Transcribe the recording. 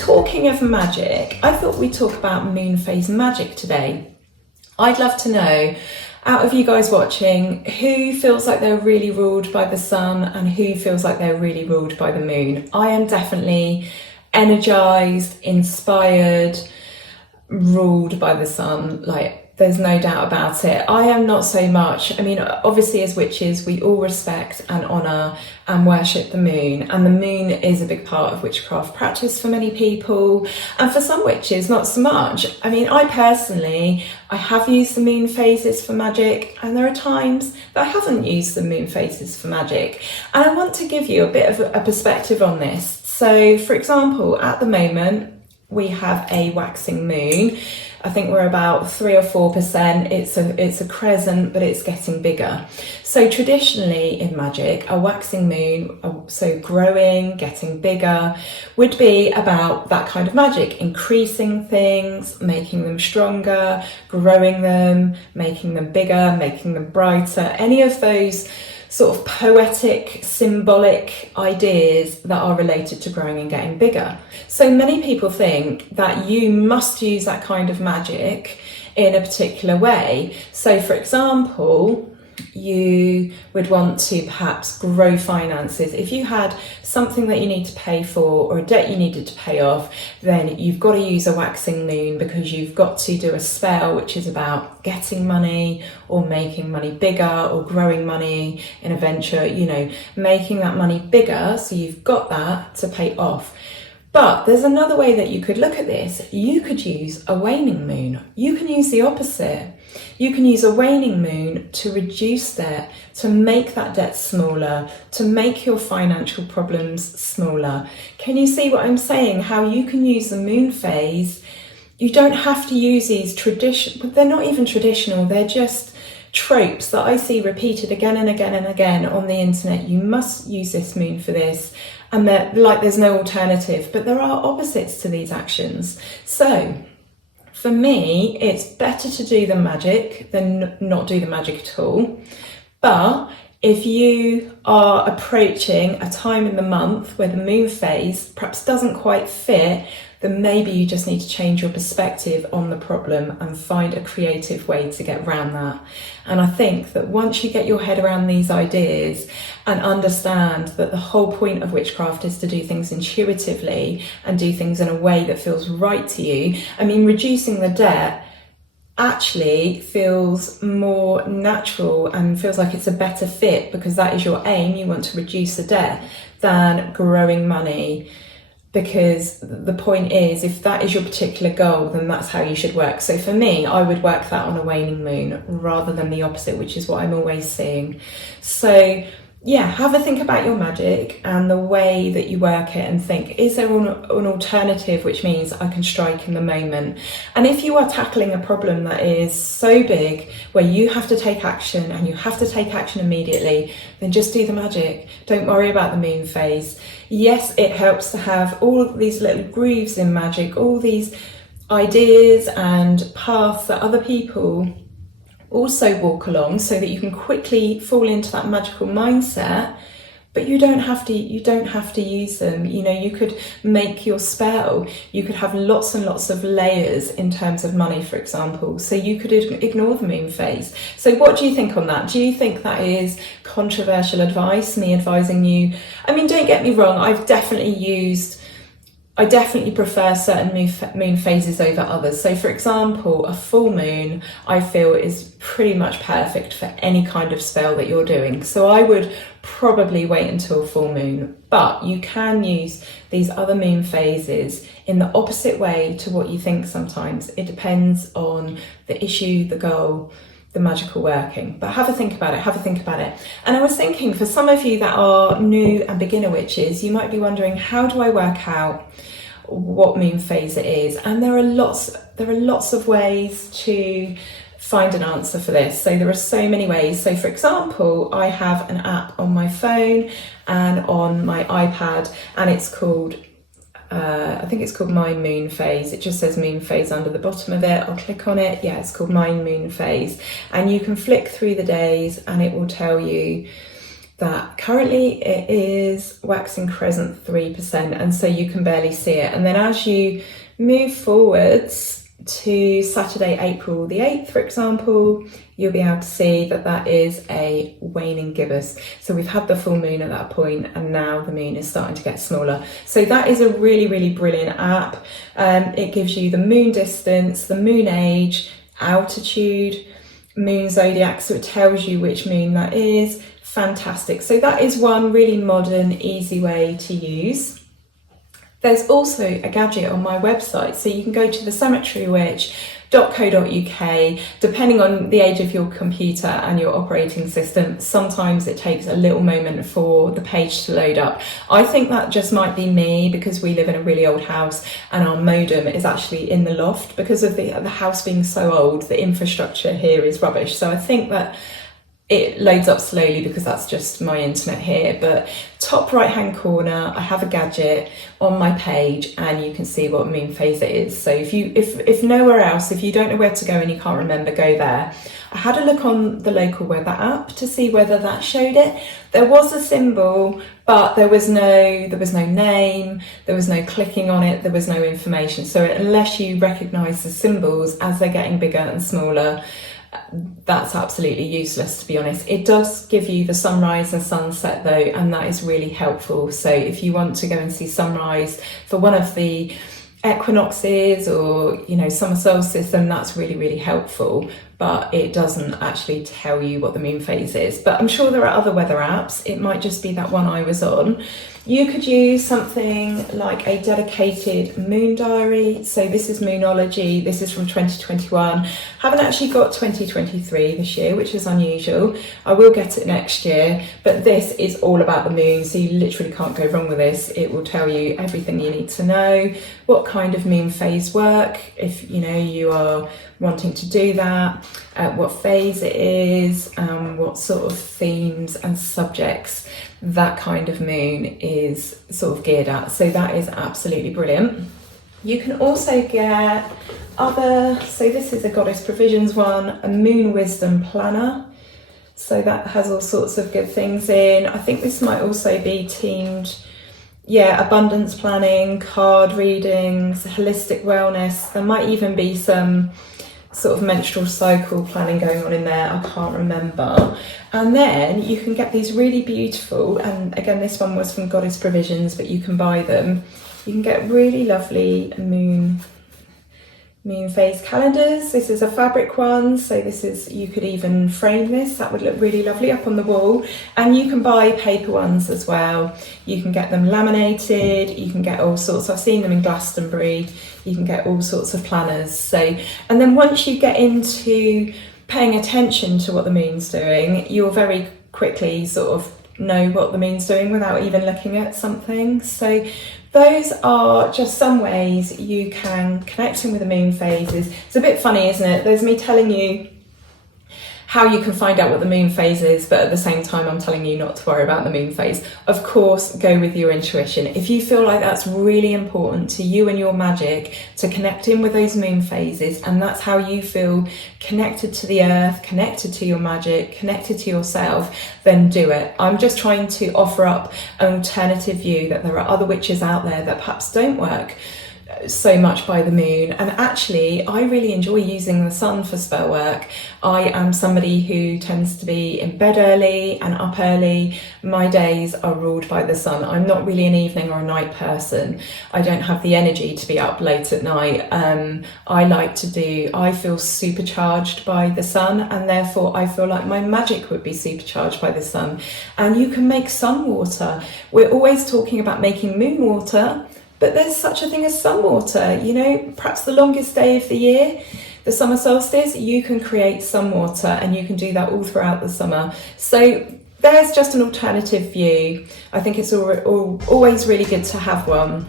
talking of magic, I thought we'd talk about Moon Phase Magick today. I'd love to know, out of you guys watching, who feels like they're really ruled by the sun and who feels like they're really ruled by the moon. I am definitely energized, inspired, ruled by the sun, like there's no doubt about it. I am not so much. I mean, obviously as witches, we all respect and honour and worship the moon, and the moon is a big part of witchcraft practice for many people, and for some witches not so much. I mean, I personally, I have used the moon phases for magic, and there are times that I haven't used the moon phases for magic, and I want to give you a bit of a perspective on this. So for example, at the moment we have a waxing moon. I think we're about 3 or 4%. It's a crescent, but it's getting bigger. So traditionally in magic, a waxing moon, so growing, getting bigger, would be about that kind of magic, increasing things, making them stronger, growing them, making them bigger, making them brighter, any of those sort of poetic, symbolic ideas that are related to growing and getting bigger. So many people think that you must use that kind of magic in a particular way. So for example, you would want to perhaps grow finances. If you had something that you need to pay for or a debt you needed to pay off, then you've got to use a waxing moon because you've got to do a spell which is about getting money or making money bigger or growing money in a venture, you know, making that money bigger, so you've got that to pay off. But there's another way that you could look at this. You could use a waning moon. You can use the opposite. You can use a waning moon to reduce debt, to make that debt smaller, to make your financial problems smaller. Can you see what I'm saying? How you can use the moon phase. You don't have to use these traditional, they're not even traditional, they're just tropes that I see repeated again and again and again on the internet. You must use this moon for this, and there's no alternative, but there are opposites to these actions. So for me, it's better to do the magic than not do the magic at all. But if you are approaching a time in the month where the moon phase perhaps doesn't quite fit, then maybe you just need to change your perspective on the problem and find a creative way to get around that. And I think that once you get your head around these ideas and understand that the whole point of witchcraft is to do things intuitively and do things in a way that feels right to you, I mean, reducing the debt actually feels more natural and feels like it's a better fit because that is your aim. You want to reduce the debt than growing money. Because the point is, if that is your particular goal, then that's how you should work. So for me, I would work that on a waning moon rather than the opposite, which is what I'm always seeing. So yeah, have a think about your magic and the way that you work it and think, is there an alternative, which means I can strike in the moment? And if you are tackling a problem that is so big where you have to take action and you have to take action immediately, then just do the magic. Don't worry about the moon phase. Yes, it helps to have all of these little grooves in magic, all these ideas and paths that other people also walk along so that you can quickly fall into that magical mindset, but you don't have to use them. You know, you could make your spell, you could have lots and lots of layers in terms of money, for example, so you could ignore the moon phase. So what do you think on that? Do you think that is controversial advice, me advising you? I mean, don't get me wrong, I definitely prefer certain moon phases over others. So for example, a full moon I feel is pretty much perfect for any kind of spell that you're doing. So I would probably wait until a full moon, but you can use these other moon phases in the opposite way to what you think sometimes. It depends on the issue, the goal, the magical working. But have a think about it. And I was thinking, for some of you that are new and beginner witches, you might be wondering, how do I work out what moon phase it is? And there are lots of ways to find an answer for this. So there are so many ways. So for example, I have an app on my phone and on my iPad, and it's called I think it's called My Moon Phase. It just says Moon Phase under the bottom of it. I'll click on it. Yeah, it's called My Moon Phase. And you can flick through the days and it will tell you that currently it is waxing crescent 3%, and so you can barely see it. And then as you move forwards to Saturday, April the 8th, for example, you'll be able to see that that is a waning gibbous. So we've had the full moon at that point, and now the moon is starting to get smaller. So that is a really, really brilliant app. It gives you the moon distance, the moon age, altitude, moon zodiac, so it tells you which moon that is. Fantastic. So that is one really modern, easy way to use. There's also a gadget on my website, so you can go to thecemeterywitch.co.uk. Depending on the age of your computer and your operating system, sometimes it takes a little moment for the page to load up. I think that just might be me, because we live in a really old house and our modem is actually in the loft. Because of the house being so old, the infrastructure here is rubbish. So I think that it loads up slowly because that's just my internet here. But top right hand corner, I have a gadget on my page, and you can see what moon phase it is. So if nowhere else, if you don't know where to go and you can't remember, go there. I had a look on the local weather app to see whether that showed it. There was a symbol, but there was no name, there was no clicking on it, there was no information. So unless you recognise the symbols as they're getting bigger and smaller, that's absolutely useless, to be honest. It does give you the sunrise and sunset though, and that is really helpful. So if you want to go and see sunrise for one of the equinoxes or summer solstice, then that's really, really helpful. But it doesn't actually tell you what the moon phase is. But I'm sure there are other weather apps. It might just be that one I was on. You could use something like a dedicated moon diary. So this is Moonology. This is from 2021. Haven't actually got 2023 this year, which is unusual. I will get it next year. But this is all about the moon. So you literally can't go wrong with this. It will tell you everything you need to know, what kind of moon phase work, if you are wanting to do that, what phase it is, what sort of themes and subjects that kind of moon is sort of geared at. So that is absolutely brilliant. You can also get so this is a Goddess Provisions one, a Moon Wisdom Planner. So that has all sorts of good things in. I think this might also be themed, abundance planning, card readings, holistic wellness. There might even be some sort of menstrual cycle planning going on in there, I can't remember. And then you can get these really beautiful, and again this one was from Goddess Provisions, but you can buy them. You can get really lovely moon phase calendars. This is a fabric one, so you could even frame this, that would look really lovely up on the wall. And you can buy paper ones as well. You can get them laminated, you can get all sorts. I've seen them in Glastonbury. You can get all sorts of planners. So, and then once you get into paying attention to what the moon's doing, you'll very quickly sort of know what the moon's doing without even looking at something. So those are just some ways you can connect in with the moon phases. It's a bit funny, isn't it? There's me telling you how you can find out what the moon phase is, but at the same time I'm telling you not to worry about the moon phase. Of course, go with your intuition. If you feel like that's really important to you and your magic, to connect in with those moon phases, and that's how you feel connected to the earth, connected to your magic, connected to yourself, then do it. I'm just trying to offer up an alternative view that there are other witches out there that perhaps don't work so much by the moon. And actually I really enjoy using the sun for spell work. I am somebody who tends to be in bed early and up early. My days are ruled by the sun. I'm not really an evening or a night person. I don't have the energy to be up late at night. I feel supercharged by the sun, and therefore I feel like my magic would be supercharged by the sun. And you can make sun water. We're always talking about making moon water, but there's such a thing as sun water. Perhaps the longest day of the year, the summer solstice, you can create sun water, and you can do that all throughout the summer. So there's just an alternative view. I think it's always really good to have one.